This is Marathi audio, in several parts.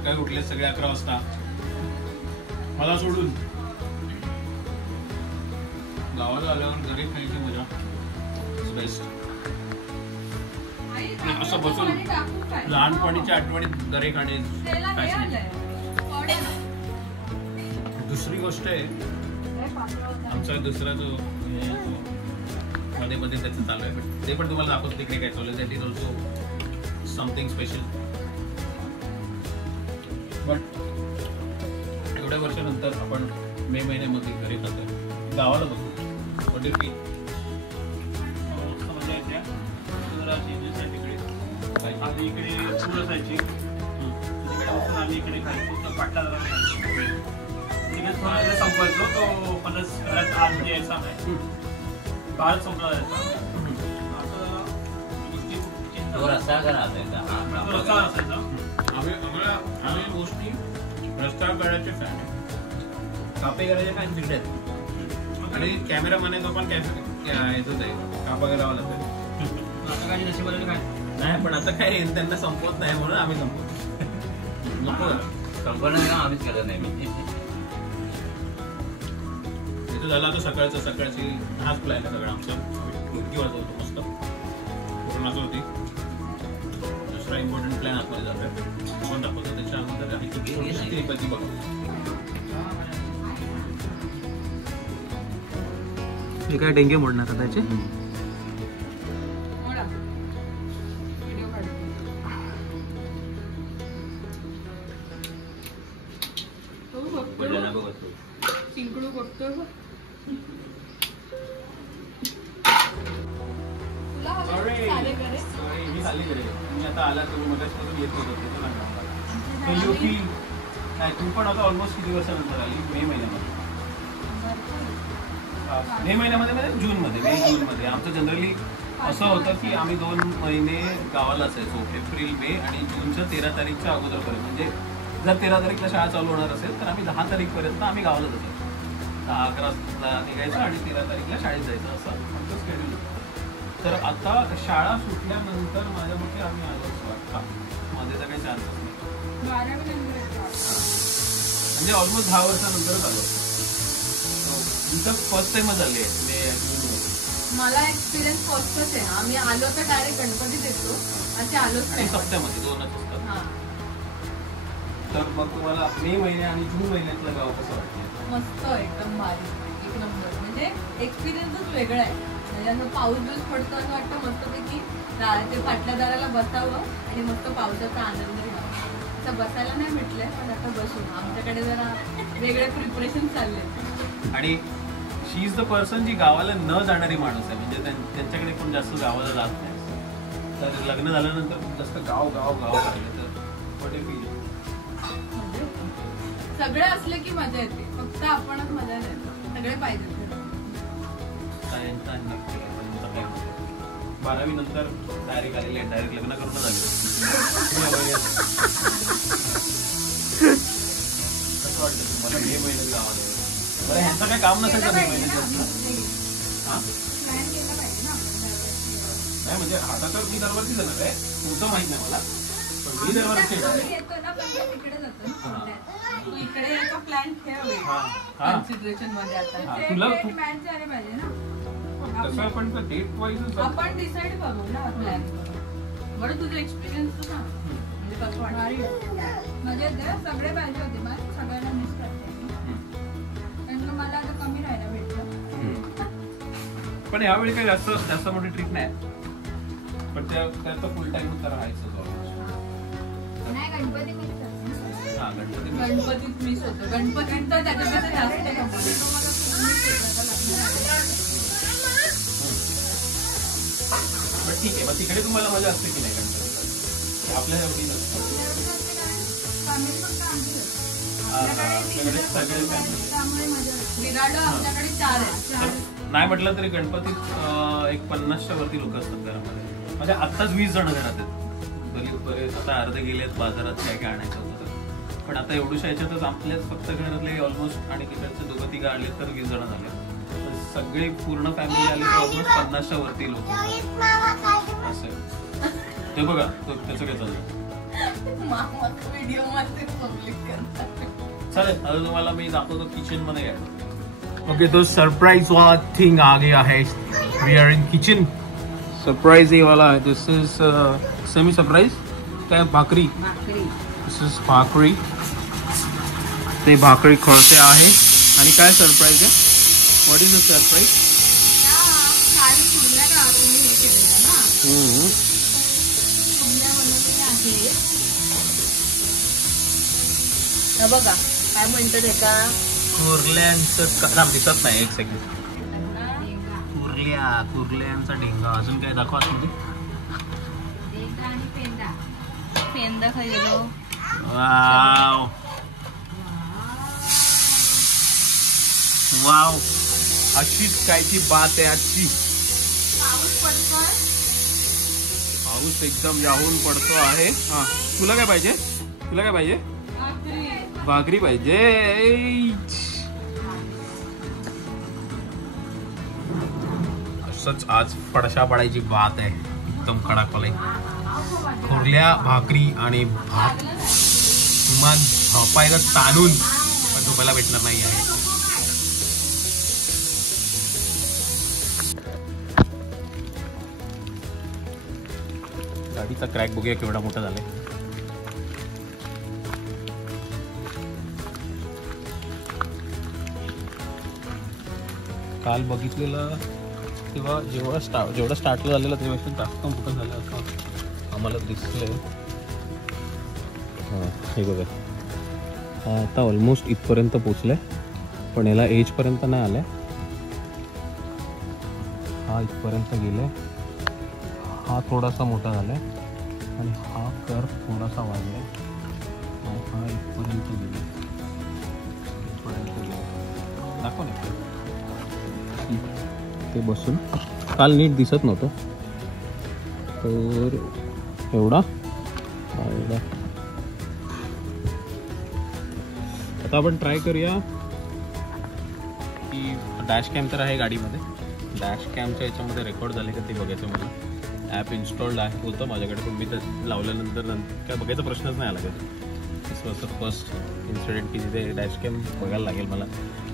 सकाळी उठले सगळे 11 वाजता मला सोडून. गावाला आल्यावर घरी खायची मजा बेस्ट. असं बसून लहानपणीच्या आठवणीत दरे खाणे. दुसरी गोष्ट आहे आमचा दुसरा जो मध्ये मध्ये त्याचं चालू आहे, पण ते पण तुम्हाला दाखवतो तिकडे काय चालू आहे. That is also something special. But एवढ्या वर्षानंतर आपण मे महिन्यामध्ये घरी खातोय, गावाला बघू. What do feel? मजा येते जरा चेंजेस आहे तिकडे. आधी इकडे पूर असायची, तिकडे बसून आम्ही इकडे खायचो. पाटला जरा तिकडे थोडा संपवायचो तो 50 घरात आज यायचा नाही, काळच संपला जायचा. आता गोष्टी रस्ता असायचा. आम्ही गोष्टी रस्त्यावर करायचे फॅन आहे, कापे करायचे फॅन तिकडे आहेत. आणि कॅमेरा म्हणे तो पण येतोच आहे, कापा करावा लागतो. आता काही नशिबाला काय नाही, पण आता काय त्यांना संपवत नाही म्हणून आम्ही संपवतो. नको संपवणं आम्हीच करत नाही. मी इथं झाला तर सकाळची हाच प्लॅन आहे सगळा आमचा. मुलगी वाजवतो मस्त पूर्णाचं होती. दुसरा इम्पॉर्टंट प्लॅन आतमध्ये जातोय, आपण दाखवतो त्याच्या अगोदर तिरुपती बघू. हे काय डेंगे मोडणार त्याचे. मी चालली गेले. तुम्ही आता आला तुम्ही मगाचपासून येत होतो नाही. तू पण आता ऑलमोस्ट किती वर्षानंतर आली? मे महिन्यामध्ये म्हणजे जूनमध्ये. आमचं जनरली असं होतं की आम्ही 2 महिने गावाला असायचो, एप्रिल मे आणि जूनच्या 13 तारीखच्या अगोदरपर्यंत. म्हणजे जर 13 तारीखला शाळा चालू होणार असेल तर आम्ही 10 तारीखपर्यंत आम्ही गावाला जायचो. 10-11ला निघायचं आणि 13 तारीखला शाळेत जायचं, असं आमचं शेड्यूल. तर आता शाळा सुटल्यानंतर माझ्या मते आम्ही आलो वाटतं. मध्ये तर काही चान्सच नाही. म्हणजे ऑलमोस्ट 10 वर्षानंतरच आलो. तुमचं फर्स्ट टाइमच आली आहे. मला एक्सपिरियन्स फर्स्टच आहे. आम्ही आलो तर डायरेक्ट गणपतीत येतो, असे आलोच नाही. सप्त्यामध्ये 2च असतात. तर मग तुम्हाला मे महिने आणि जून महिन्यातलं गाव कसं वाटतं? मस्त, एकदम भारी, एक नंबर. म्हणजे एक्सपिरियन्सच वेगळा आहे. म्हणजे पाऊस बिऊस पडतो असं वाटतं मस्तपैकी ते पाटल्या दाराला बसावं आणि मस्त पावसाचा आनंद घ्यावा. असं बसायला नाही भेटलंय, पण आता बसू. आमच्याकडे जरा वेगळे प्रिपरेशन चालले. आणि शी इज द पर्सन जी गावाला न जाणारी माणूस आहे. म्हणजे त्यांच्याकडे कोण जास्त गावाला जात नाही. तर लग्न झाल्यानंतर जास्त गाव लागले तर व्हॉट डू फील? सगळे असले की मजा येते, फक्त आपणच मजा नाही. सगळे पाहिजे. 12वी नंतर डायरेक्ट आलेले, डायरेक्ट लग्न करूनच आले. कसं वाटतं तुम्हाला मे महिन्यात गावाला? बरं, ह्यांचं काय काम नसेल का मे महिन्यात? नाही म्हणजे आता तर मी दरवर्षी जाणार आहे, तुमचं माहित नाही मला, पण मी दरवर्षी इकडे याचा प्लॅन ठेव कन्सिडरेशन मध्ये. आता तुला पाहिजे ना तसं आपण डेट वाईज आपण डिसाईड करू ना प्लॅन. बरं, तुझं एक्सपिरियन्स ना म्हणजे कसं वाटतं? म्हणजे सगळे पाहिजे होते, मग सगळ्यांना मिस करते कारण मला आता कमी राहायला भेटलं. पण यावेळी काही जास्त मोठी ट्रिप नाही, पण त्याचं फुल टाइम तर राहायचं. नाही, गणपती गणपतीत मिस होतो. गणपतीत तर त्याच्यापेक्षा जास्त ठीक आहे. मग तिकडे तुम्हाला मजा असते की नाही गणपतीला? आपल्या एवढी नसतं. नाही म्हटलं तरी गणपतीत एक 50च्या वरती लोक असतात घरामध्ये. म्हणजे आत्ताच 20 जण घरात आहेत. बरेच आता अर्धे गेलेत बाजारात काय काय आणायचं होतं तर. पण आता एवढ्याशा याच्यातच आपल्याच फक्त घरातले ऑलमोस्ट आणि तिकडचे 2-3 आले तर 20 जण झाले. सगळी पूर्ण फॅमिली आली तर ऑलमोस्ट 50च्या वरती लोक असं. ते बघा त्याचं काय चाललं. व्हिडिओ मध्ये पब्लिक करतात. चालेल, आता तुम्हाला मी दाखवतो किचन मध्ये काय. ओके, तो सरप्राइज वाला थिंग आ गया है. We are in kitchen. Surprise ये वाला है. This is semi surprise. काय भाकरी. दिस इज भाकरी. ते भाकरी खळते आहे. आणि काय सरप्राइज आहे? What is the surprise? बघा काय म्हणतात एका कुर्ल्यांचं दिसत नाही. एक सेकंड. कुर्ल्यांचा ढेंगा. अजून काय दाखवा तुम्ही? पेंदा खायलो. वाव वाव, अशीच कायची बात आहे आजची. पाऊस एकदम जाऊन पडतो आहे. हा, तुला काय पाहिजे? तुला काय पाहिजे? भाकरी पाहिजे. असंच आज पडशा पडायची बात आहे. एकदम कडाकवाले कुर्ल्या, भाकरी आणि भात. मग झोपायला ताणून पण झोपायला भेटणार नाही आहे. गाडीचा क्रॅक बघूया केवढा मोठा झालाय. काल बघितलेलं तेव्हा जेवढं स्टार्टला झालेलं त्यापेक्षा जास्त मोठं झालं असं आम्हाला दिसलंय. हां, हे बघा, आता ऑलमोस्ट इथपर्यंत पोचलंय, पण याला एजपर्यंत नाही आलंय. हा इथपर्यंत गेलाय. हा थोडासा मोठा झालाय आणि हा कर थोडासा वाढलाय. हा इथपर्यंत गेला. दाखव ना ते बसून. काल नीट दिसत नव्हतं तर एवढा. आता आपण ट्राय करूया की डॅश कॅम तर आहे गाडीमध्ये. डॅश कॅमच्या याच्यामध्ये रेकॉर्ड झाले का ते बघायचं. मला ॲप इन्स्टॉल्ड आहे होतं माझ्याकडे, पण मी ते लावल्यानंतर काय बघायचा प्रश्नच नाही आला कधी. दिस वॉज द फर्स्ट इन्सिडेंट की तिथे डॅश कॅम बघायला लागेल मला.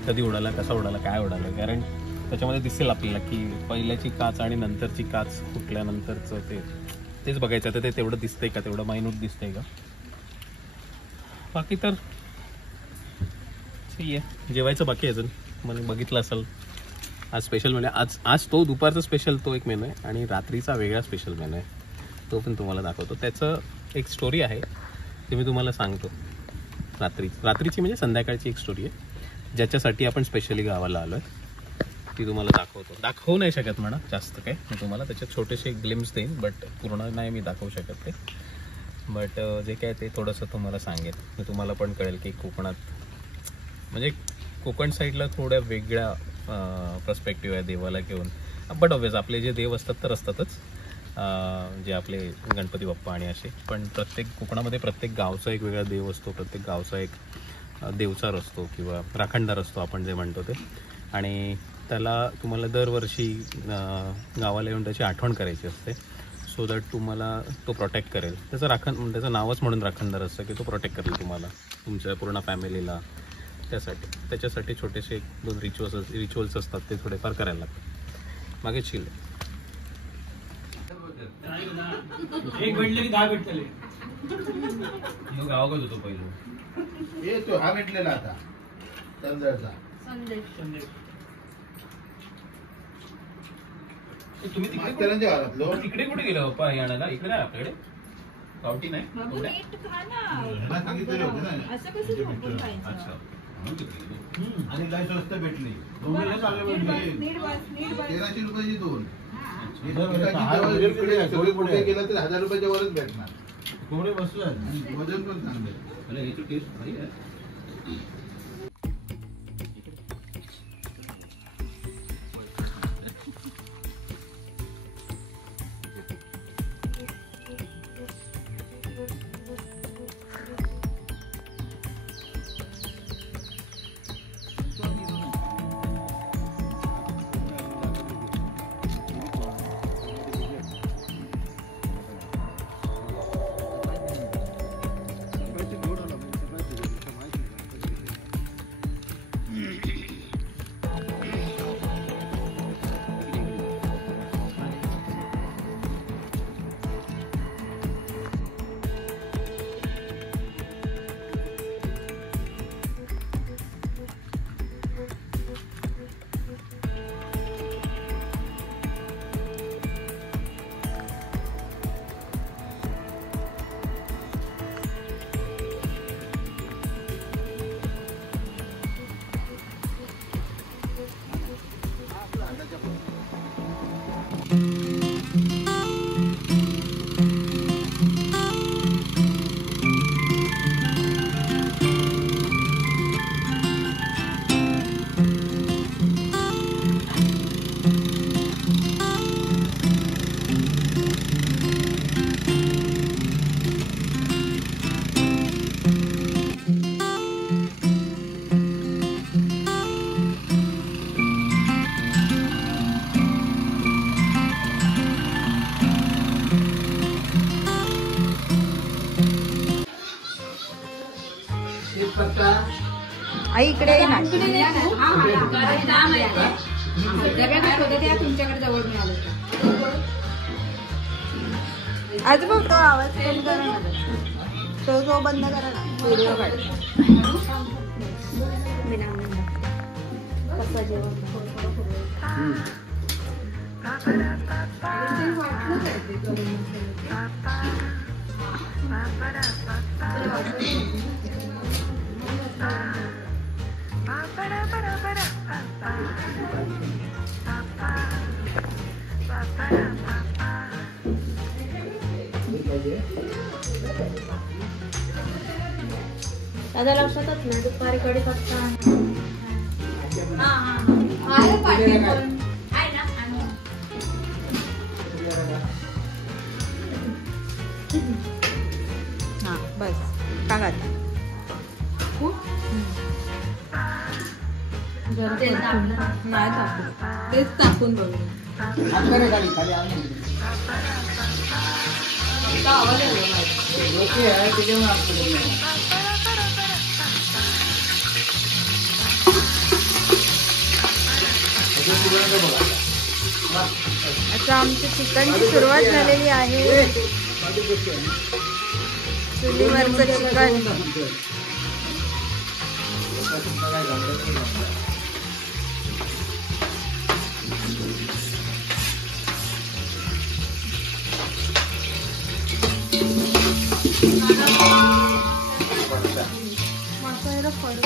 कधी उडाला, कसा उडाला, काय उडाला. कारण त्याच्यामध्ये दिसेल आपल्याला की पहिल्याची काच आणि नंतरची काच फुटल्यानंतरचं तेच बघायचं. तर ते तेवढं दिसतंय का, तेवढं मायन्यूट दिसतंय का. बाकी तर ठीक आहे. जेवायचं बाकी आहे अजून. मला बघितलं असेल आज स्पेशल मेनू आहे. आज तो दुपारचा स्पेशल तो एक मेनू आहे आणि रात्रीचा वेगळा स्पेशल मेनू आहे. तो पण तुम्हाला दाखवतो. त्याचं एक स्टोरी आहे ते मी तुम्हाला सांगतो. रात्रीची म्हणजे संध्याकाळची एक स्टोरी आहे ज्याच्यासाठी आपण स्पेशली गावाला आलो आहे. ती तुम्हाला दाखवू नाही शकत म्हणा जास्त काय. मी तुम्हाला त्याच्यात छोटेसे ग्लिम्स देईन, बट पूर्ण नाही मी दाखवू शकत ते. बट जे काय ते थोडंसं तुम्हाला सांगेन. मी तुम्हाला पण कळेल की कोकणात म्हणजे कोकण साईडला थोड्या वेगळ्या पर्स्पेक्टिव्ह आहे देवाला घेऊन. बट ऑब्वियस आपले जे देव असतात तर असतातच, जे आपले गणपती बाप्पा आणि असे. पण प्रत्येक कोकणामध्ये प्रत्येक गावचा एक वेगळा देव असतो. प्रत्येक गावचा एक देवचार असतो किंवा राखणदार असतो आपण जे म्हणतो ते. आणि त्याला तुम्हाला दरवर्षी गावाला येऊन त्याची आठवण करायची असते, सो दॅट तुम्हाला तो प्रोटेक्ट करेल. त्याचं नावच म्हणून राखणदार असतं की तो प्रोटेक्ट करेल तुम्हाला, तुमच्या पूर्ण फॅमिलीला. त्याच्यासाठी छोटेसे 1-2 रिच्युअल्स असतात, ते थोडेफार करायला लागतात. मागे चिल एक भेटले की 10 भेटले. गावाकडे होतो पहिलं. तो हा भेटलेला आता चंद्रचा. तुम्ही तिकडे कुठे गेला बाप्पा हे आणायला? इकडे आहे आपल्याकडे गावठी नाही. सांगितलेले होते ना. अच्छा, आणि काय स्वस्त भेटली. 1300 रुपयाची 2. पुढे गेला तर 1000 रुपयाच्या वरच भेटणार. कोंबडे बसलं वजन पण चांगलं. याची टेस्ट भारी आहे. आई इकडे ये ना. तुमच्याकडे जवळ मिळालं आजोबा तो आवाज बंद करा ना. तो बंद करा ना. व्हिडिओ काढ. कसं जेवण दादा लक्षातच ना दुपारी कडीपत्ता हा बस टाका नाही टाकून तेच टाकून बघू आवाज आता आमच्या चिकनची सुरुवात झालेली आहे. चुलीवरचं चिकन मसाला फरक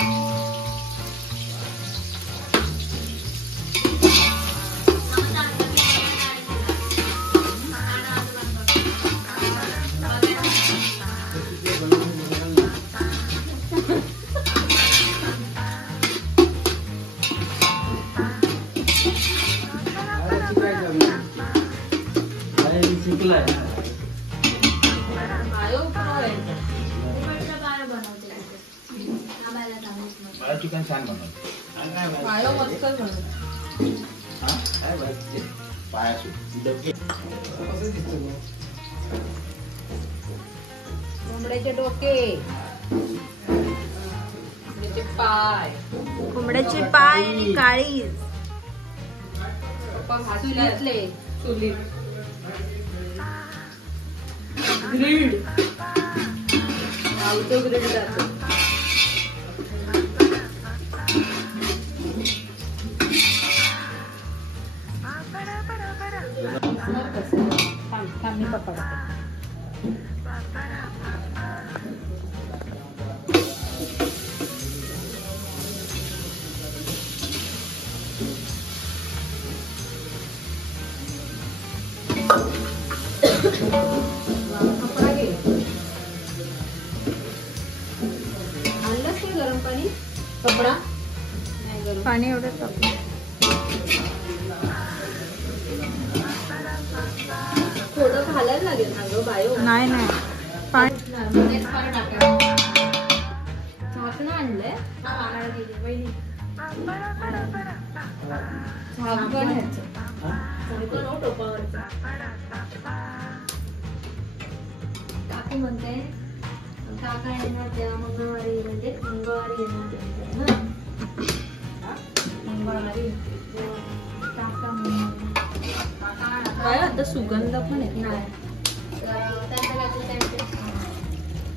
चिकन छान बनवतो. कोंबड्याचे डोके पाय कोंबड्याचे पाय आणि काळीज चुलीतले चुलीत ग्रिड आउटो ग्रिड जातो मी पकडते कपडा घे आणलंच नाही गरम पाणी कपडा नाही गरम पाणी एवढं टाकलं. थोडं घालायला लागेल ना गं बायो नाही नाही पाणी झाकणं आणलंय झाकण ह्याचं झाकण हो टोपावरचं काकू म्हणते काका येणार तेव्हा मंगळवारी म्हणजे मंगळवारी येणार मंगळवारी काका काय आता सुगंध पण येत नाही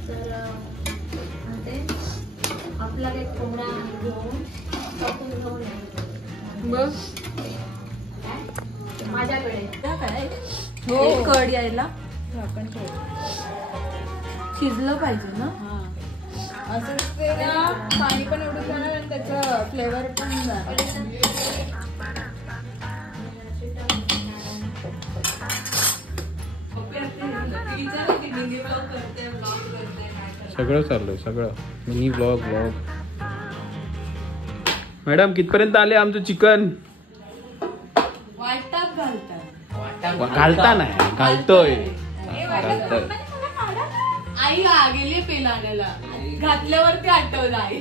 तर आपला काही कोंबडा घेऊन कापून घेऊन बघ माझ्याकडे काय हो कड यायला शिजलं पाहिजे ना असं ते ना पाणी पण एवढं जाणार आणि त्याचं फ्लेवर पण जाणार. सगळं चाललंय सगळं मिनी ब्लॉग मॅडम कितपर्यंत आले आमचं चिकन वाटतात घालता नाही घालतोय आई गेली पेला आणायला घातल्यावरती आठवलं आई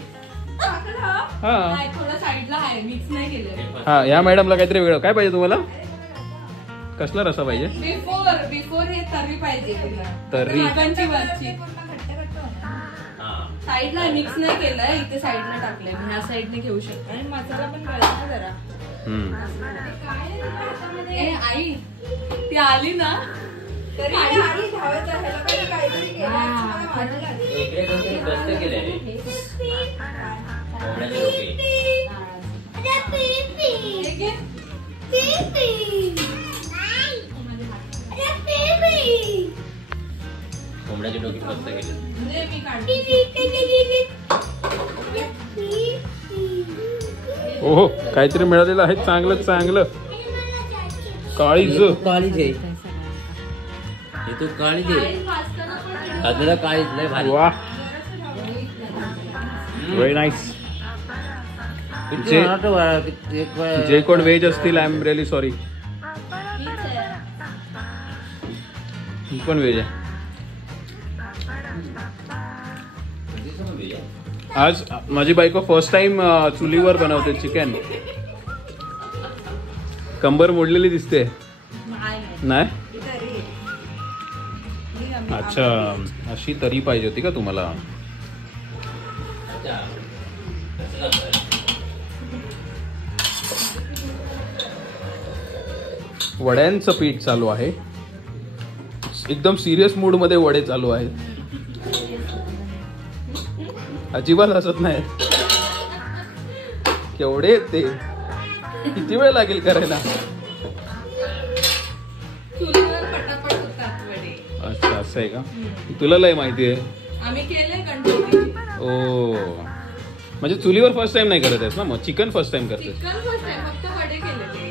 हा थोडं साईडला आहे मिक्स नाही केलं हा या मॅडमला काहीतरी वेगळं काय पाहिजे तुम्हाला कसला रसा पाहिजे बिफोर हे तर्री पाहिजे तर्री चिकनची वरची साईडला मिक्स नाही केलंय, इथे साईडला टाकलंय. ह्या साईडने घेऊ शकता. आणि मसाला पण करायचा जरा. आई ती आली ना तरी आई धावत आहे. काहीतरी इकडे कोणतरी कष्ट केलंय कोंबड्याचे डोके कष्ट केले. ओहो काहीतरी मिळालेलं आहे चांगलं चांगलं. काळीज काळीज आहे हे तू काळीज आहे अजून काळीज लय भारी. वा व्हेरी नाईस. जे कोण व्हेज असतील आय एम रिअली सॉरी. ही पण व्हेज आहे. आज माझी बायको फर्स्ट टाइम चुलीवर बनवते चिकन. कंबर मोडलेली दिसते नाही. अच्छा अशी तरी पाहिजे होती का तुम्हाला. वड्यांचं पीठ चालू आहे. एकदम सिरियस मूड मध्ये वडे चालू आहेत. अजिबात हसत नाही. केवढे ते किती वेळ लागेल करायला. अच्छा असं आहे का. तुला लय माहिती आहे. आम्ही केलंय गणपती. ओ म्हणजे चुलीवर फर्स्ट टाइम नाही करत आहेस ना. मग चिकन फर्स्ट टाइम करतेस. चिकन फर्स्ट टाइम फक्त वडे केले.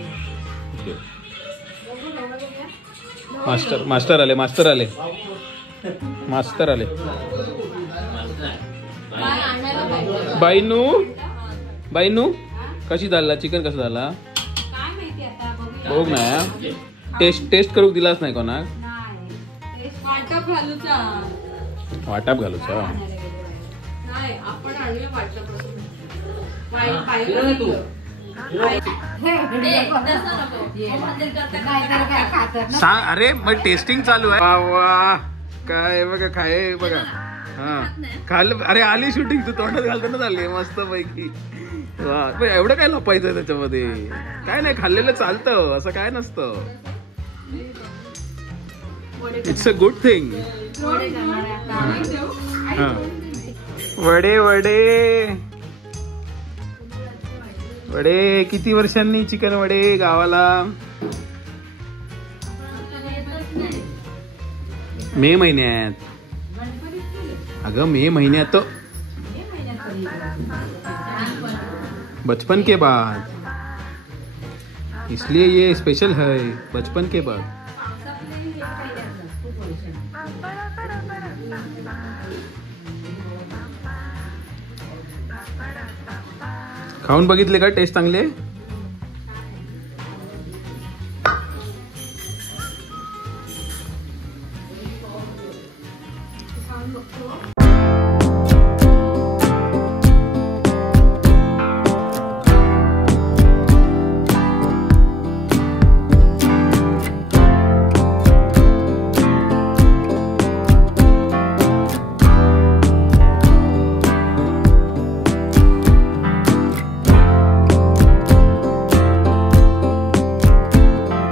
मास्टर आले. बाईनू कशी झाला चिकन. कसं झाला बघ ना. टेस्ट करू दिलाच नाही कोणा. वाटाप घालूचा. सांग. अरे मग टेस्टिंग चालू आहे. वा काय बघा खाय बघा. हा खाल. अरे आली शूटिंग तू तोंडात घालताना झाली मस्त पैकी. वा पण एवढं काय लपायचं त्याच्यामध्ये. काय नाही खाल्लेलं चालतं असं काय नसतं. It's a good thing. वडे किती वर्षांनी चिकन वडे गावाला. मे महिन्यात. अगं मे महिन्यात बचपन के बाद इसलिए ये स्पेशल है. बचपन के बाद. खाऊन बघितले का टेस्ट चांगले.